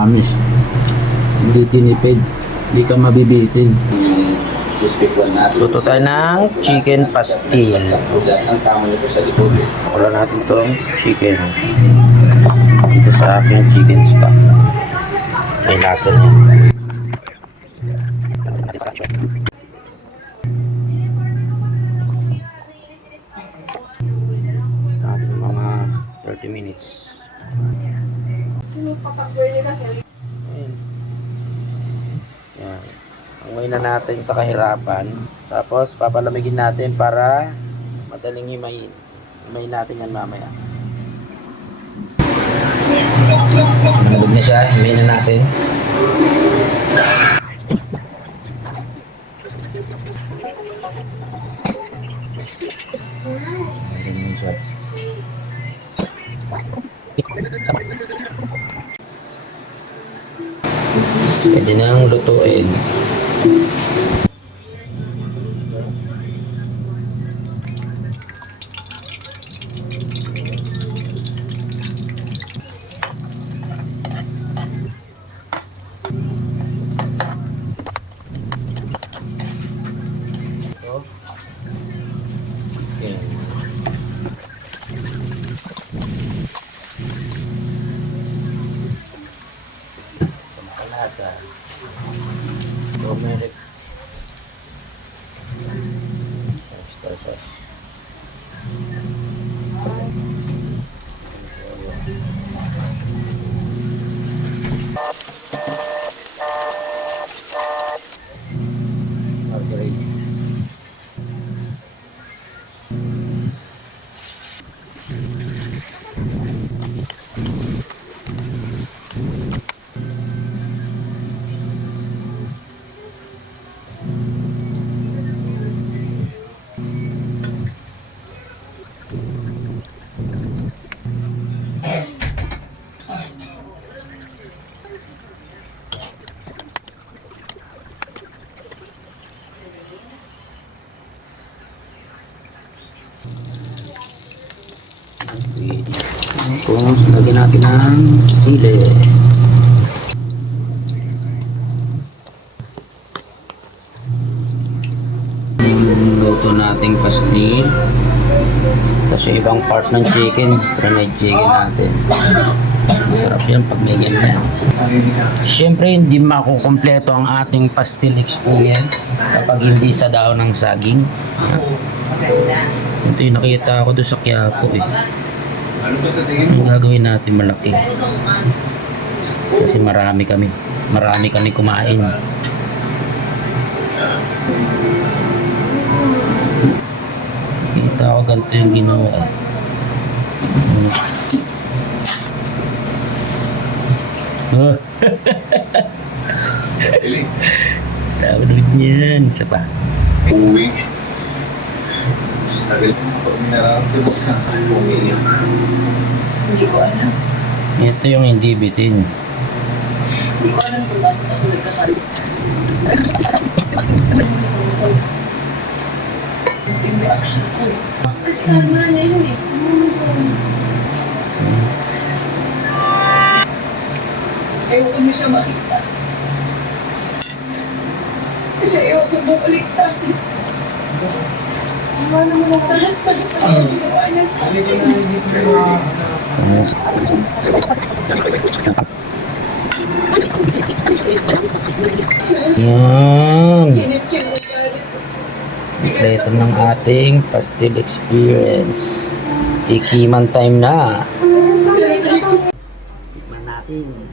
promise. Hindi tinipid. Hindi ka mabibitin. Suspect 1 natin. Luto tayo ng chicken pastil. Ang tama nito sa likod. Wala natin itong chicken. Ito sa aking chicken stock. May lasa niya. Natin mga 30 minutes. Ayan. Yan. Hangoy na natin sa kahirapan. Tapos papalamigin natin para madaling himayin. Himayin natin yan mamaya. Malamig na siya. Himayin na natin. Ganyan siya. Pwede nang lutuin. Yan. Lasa. Turmeric. Oyster sauce. Margarine. Kung lagyan natin ng sili. Luto nating pastil. Tapos yung ibang part ng chicken, fried chicken natin. Masarap yan pag may ganyan. Siyempre hindi makukompleto ang ating pastil experience kapag hindi sa daon ng saging. Ito yung nakita ko doon sa Quiapo eh. Yung gagawin natin malaki. Kasi marami kami kumain. Kita ko ganito yung ginawa. Tawad niyan. Isa pa. Uwi. Tagal mo pag nararamdaman ka. Umiiyak. Hindi ko alam. Ito yung hindi bitin. Hindi ko alam kung bakit ako nagkakalit. Yung reaction ko. Kasi camera niya yun eh. Ayoko mo siya makita. Kasi ayoko bumalik sa akin. Wala naman ako. Talit-talit pa siya ginawa niya sa akin. Yan. Kinip-kinip mo galit. Ito ng ating pastil experience. Tikiman time na. Tikman natin.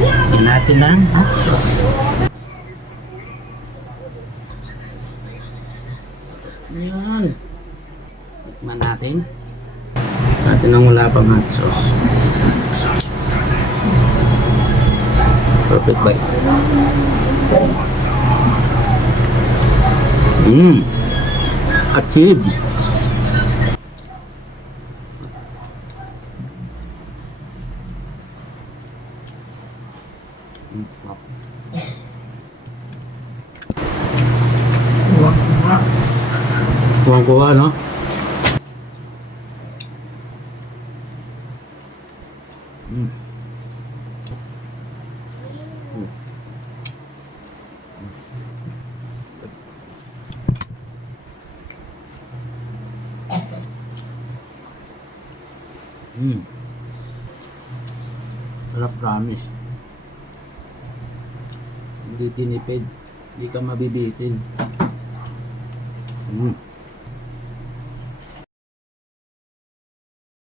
Yan natin ng hot sauce. Yan. Tikman natin. Natin ang wala pang hot sauce. Perfect bite. Achieve. Kuha-kuha, no? Mm. Mm. Sarap, promise. Hindi tinipid. Hindi ka mabibitin. Mm.